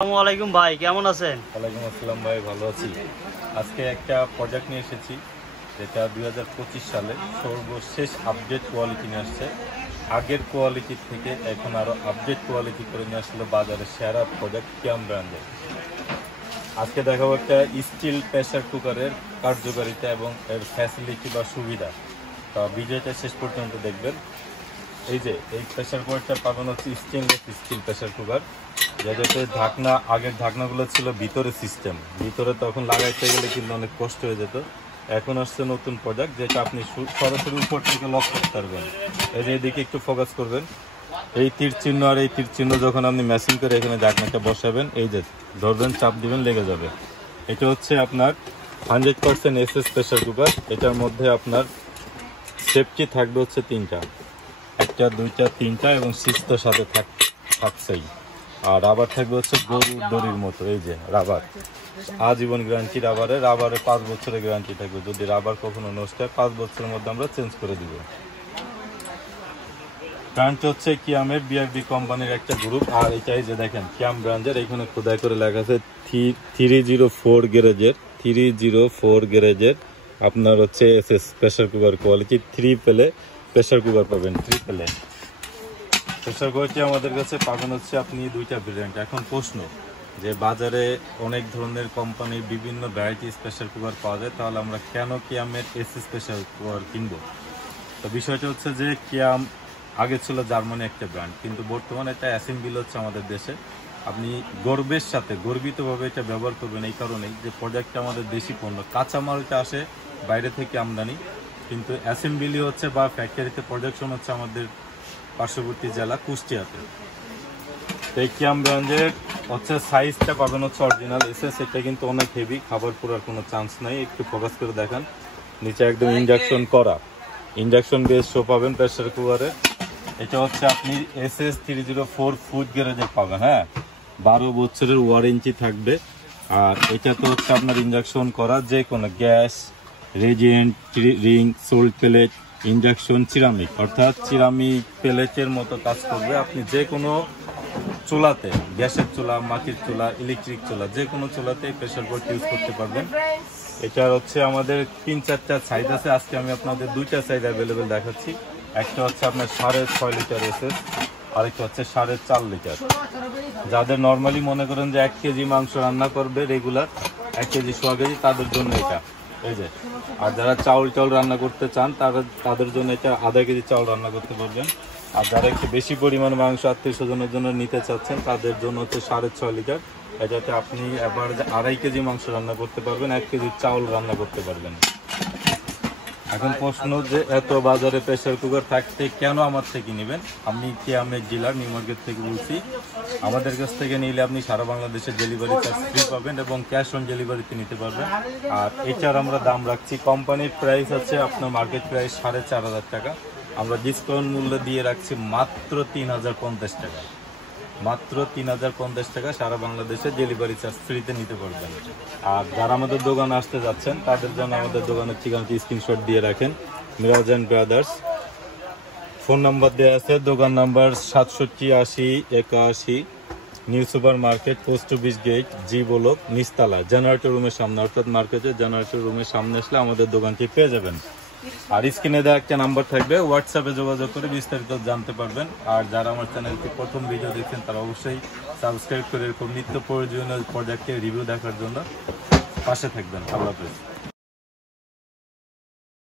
আসসালামু আলাইকুম ভাই, কেমন আছেন? ওয়ালাইকুম আসসালাম ভাই, ভালো আছি। আজকে একটা প্রজেক্ট নিয়ে এসেছি যেটা 2025 সালে সর্বশেষ আপডেট কোয়ালিটি নিয়ে আসছে। আগের কোয়ালিটির থেকে এখন আরও আপডেট কোয়ালিটি করে নিয়ে আসলো বাজারের সেরা প্রজেক্ট কিয়াম ব্র্যান্ডের। আজকে দেখাবো একটা স্টিল প্রেসার কুকারের কার্যকারিতা এবং এর ফ্যাসিলিটি বা সুবিধা। তা ভিডিওটা শেষ পর্যন্ত দেখবেন। এই যে এই প্রেসার কুকারটা পাবেন হচ্ছে স্টেনলেস স্টিল প্রেসার কুকার, যেটাতে ঢাকনা, আগের ঢাকনাগুলো ছিল ভিতরে সিস্টেম, ভিতরে তখন লাগাইতে গেলে কিন্তু অনেক কষ্ট হয়ে যেত। এখন আসছে নতুন প্রোডাক্ট যেটা আপনি সরাসরি উপর থেকে লক করতে পারবেন। এই যে এদিকে একটু ফোকাস করবেন, এই তীর চিহ্ন আর এই তীর চিহ্ন যখন আপনি ম্যাচিং করে এখানে ঢাকনাটা বসাবেন, এই যে ধরবেন, চাপ দিবেন, লেগে যাবে। এটা হচ্ছে আপনার 100% এসএস প্রেসার কুকার। এটার মধ্যে আপনার সেফটি থাকবে হচ্ছে তিনটা, একটা, দুইটা, তিনটা, এবং শীত সাথে থাকছেই। আর রাবার থাকবে হচ্ছে গরুর দড়ির মতো, এই যে রাবার, আজীবন গ্যারান্টি। রাবারে 5 বছরের গ্যারান্টি থাকবে। যদি রাবার কখনো নষ্ট হয় 5 বছরের মধ্যে আমরা চেঞ্জ করে দিব। ব্র্যান্ড হচ্ছে কিয়ামের, বিআরবি কোম্পানির একটা গ্রুপ। আর এটাই যে দেখেন কিয়াম ব্র্যান্ডের, এখানে খোদাই করে লেখা আছে 304 গ্যারেজের আপনার হচ্ছে এসএস প্রেসার কুকার কোয়ালিটি। 3 পেলে প্রেসার কুকার পাবেন, 3 পেলে প্রেসার কুকারটি আমাদের কাছে পাবেন হচ্ছে আপনি দুইটা ভেরিয়েন্ট। এখন প্রশ্ন যে বাজারে অনেক ধরনের কোম্পানির বিভিন্ন ভ্যারাইটিস প্রেসার কুকার পাওয়া যায়, তাহলে আমরা কেন কিয়ামের এসএস প্রেসার কুকার কিনবো? তো বিষয়টা হচ্ছে যে কিয়াম আগে ছিল জার্মানি একটা ব্র্যান্ড, কিন্তু বর্তমানে এটা অ্যাসেম্বল হচ্ছে আমাদের দেশে। আপনি গর্বের সাথে গর্বিতভাবে এটা ব্যবহার করবেন এই কারণেই যে প্রোডাক্টটা আমাদের দেশি পণ্য, কাঁচামালটা আসে বাইরে থেকে আমদানি, কিন্তু অ্যাসেম্বলি হচ্ছে বা ফ্যাক্টরিতে প্রোডাকশন হচ্ছে আমাদের পার্শ্ববর্তী জেলা কুষ্টিয়াতে। তো এই কিয়াম ব্র্যান্ডের হচ্ছে সাইজটা পাবেন হচ্ছে অরিজিনাল এসএস। এটা কিন্তু অনেক হেভি, খাবার পুরার কোনো চান্স নাই। একটু ফোকাস করে দেখান, নিচে একদম ইন্ডাকশন বেস শো পাবেন প্রেসার কুকারে। এটা হচ্ছে আপনি এসএস 304 ফুড গ্যারেজে পাবেন। হ্যাঁ, 12 বছরের ওয়ারেন্টি থাকবে। আর এটা তো হচ্ছে আপনার ইন্ডাকশন করা, যে কোনো gas, radiant, ring, solid plate, induction, ceramic, অর্থাৎ সিরামিক প্লেটের মতো কাজ করবে। আপনি যে কোনো চুলাতে, গ্যাসের চুলা, মাটির চুলা, ইলেকট্রিক চুলা, যে কোনো চুলাতে প্রেসার কুকার ইউজ করতে পারবেন। এটার হচ্ছে আমাদের 3-4টা সাইজ আছে। আজকে আমি আপনাদের 2টা সাইজ অ্যাভেলেবেল দেখাচ্ছি। একটা হচ্ছে আপনার 6.5 লিটার এসএস, আরেকটা হচ্ছে 4.5 লিটার। যাদের নর্মালি মনে করেন যে 1 কেজি মাংস রান্না করবে রেগুলার, 1 কেজি সোয়া কেজি, তাদের জন্য এটা। এই যে, আর যারা চাউল রান্না করতে চান তাদের জন্য এটা আধা কেজি চাউল রান্না করতে পারবেন। আর যারা একটু বেশি পরিমাণ মাংস আত্মীয় স্বজনের জন্য নিতে চাচ্ছেন, তাদের জন্য হচ্ছে 6.5 লিটার। এটাতে আপনি এবার 2.5 কেজি মাংস রান্না করতে পারবেন, 1 কেজি চাউল রান্না করতে পারবেন। এখন প্রশ্ন যে এত বাজারে প্রেসার কুকার থাকতে কেন আমার থেকে নেবেন? আমি কিয়ামের ডিলার, নিউ মার্কেট থেকে বলছি। আমাদের কাছ থেকে নিলে আপনি সারা বাংলাদেশে ডেলিভারি চার্জ ফ্রি পাবেন এবং ক্যাশ অন ডেলিভারিতে নিতে পারবেন। আর এটার আমরা দাম রাখছি, কোম্পানির প্রাইস আছে আপনার মার্কেট প্রাইস 4,500 টাকা, আমরা ডিসকাউন্ট মূল্য দিয়ে রাখছি মাত্র 3,050 টাকা। মাত্র 3,050 টাকা সারা বাংলাদেশে ডেলিভারি চার্জ ফ্রিতে নিতে পারবেন। আর যারা আমাদের দোকানে আসতে যাচ্ছেন, তাদের জন্য আমাদের দোকানের ঠিকানাটি স্ক্রিনশট দিয়ে রাখেন। Miraj and brothers, phone number দেওয়া আছে, দোকান number 678081, new super market, post office gate, G block, নিচতলা, জেনারেটর রুমের সামনে, অর্থাৎ মার্কেটের জেনারেটর রুমের সামনে আসলে আমাদের দোকানটি পেয়ে যাবেন। আর স্ক্রিনে দেওয়া একটা নাম্বার থাকবে, হোয়াটসঅ্যাপে যোগাযোগ করে বিস্তারিত জানতে পারবেন। আর যারা আমার চ্যানেলটি প্রথম ভিডিও দেখছেন, তারা অবশ্যই সাবস্ক্রাইব করে এরকম নিত্য প্রয়োজনীয় প্রোডাক্টের রিভিউ দেখার জন্য পাশে থাকবেন। আল্লাহ হাফেজ।